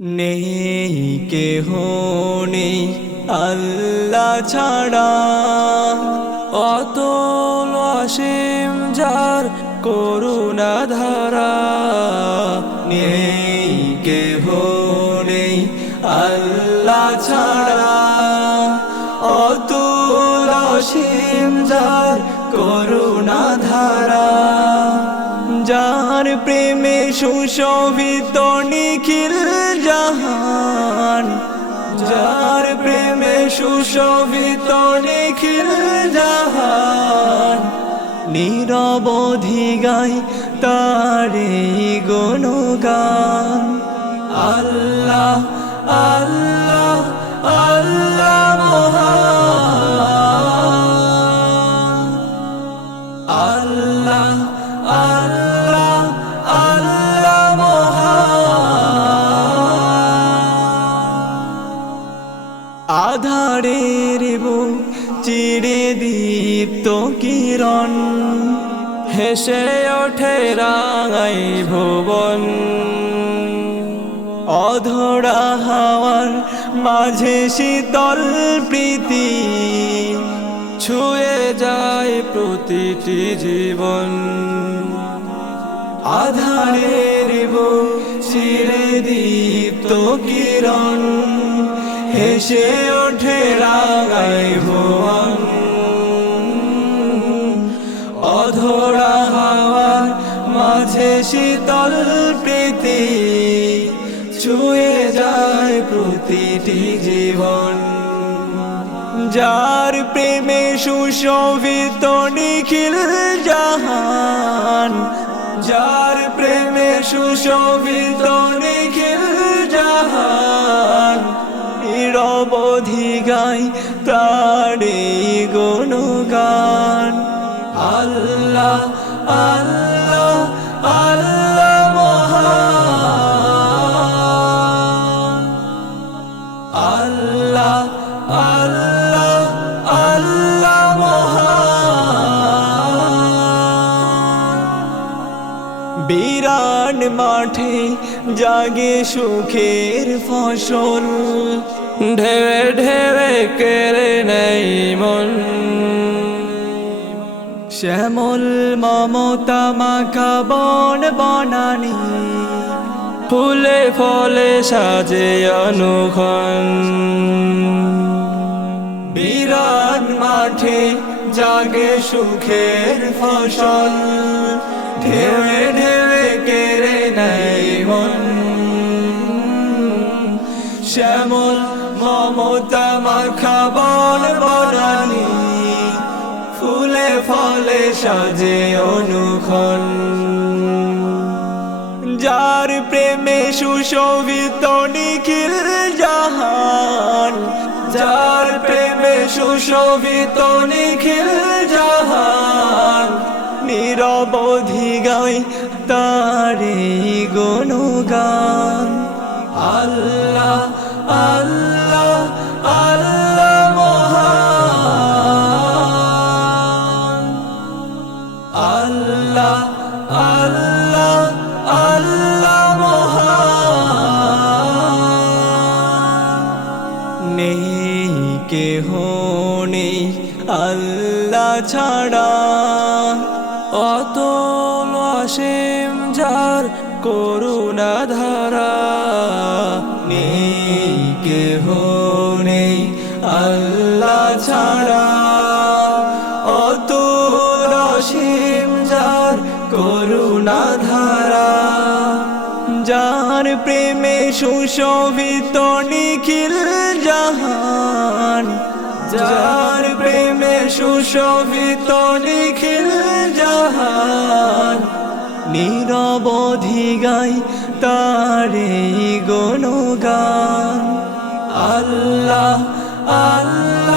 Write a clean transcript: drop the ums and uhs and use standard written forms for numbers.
নেই কেহ নেই আল্লাহ ছাড়া, অতল অসীম যার করুণা ধারা। নেই কেহ নেই আল্লাহ ছাড়া, অতল অসীম যার করুণা ধারা। যার প্রেমে সুশোভিত নিখিল জাহান, যার প্রেমে সুশোভিত নিখিল জাহান। নিরবধি গাই তারে গুণগান। আল্লাহ আল্লাহ আল্লাহ মহান, আল্লাহ আল্লাহ আল্লাহ মহান। আধারের বুক চিরে দীপ্ত কিরণ, হেসে ওঠে রাঙাই ভুবন। অধরা হাওয়ার মাঝে শীতল প্রীতি, ছুঁয়ে যায় প্রতিটি জীবন। আধারের বুক চিরে দীপ্ত কিরণ, হেসে ওঠে রাঙাই ভুবন। অধরা হাওয়ার মাঝে শীতল প্রীতি, ছুঁয়ে যায় প্রতিটি জীবন। যার প্রেমে সুশোভিত নিখিল জাহান, যার প্রেমে সুশোভিত নিখিল জাহান। নিরবধি গাই তারে গুণগান। আল্লাহ আল্লাহ আল্লাহ মহান, আল্লাহ আল্লাহ আল্লাহ মহান। বিরান মাঠে জাগে সুখের ফসল, ঢেবে ঢেবে কেড়ে নেই মন। শ্যামল মমতা মাখা বন বনানি, ফুলে ফলে সাজে অনুক্ষণ। বিরান মাঠে জাগে সুখের ফসল, ঢেবে ঢেবে কেড়ে নেই মন। শ্যামল মমতা মাখা বন বনানি, ফুলে ফলে সাজে অনুক্ষণ। যার প্রেমে সুশোভিত নিখিল জাহান, যার প্রেমে সুশোভিত নিখিল জাহান। নিরবধি গাই তারে গুণগান। আল্লাহ আল্লাহ আল্লাহ মহান, আল্লাহ আল্লাহ আল্লাহ মহান। নেই কেহ নেই আল্লাহ ছাড়া, অতল অসীম যার করুণা ধারা। নেই কেহ নেই আল্লাহ ছাড়া, অতল অসীম যার করুণা ধারা। যার প্রেমে সুশোভিত নিখিল জাহান, যার প্রেমে সুশোভিত নিখিল জাহান। নিরবধি গাই তারে গুণগান। আল্লাহ আল্লাহ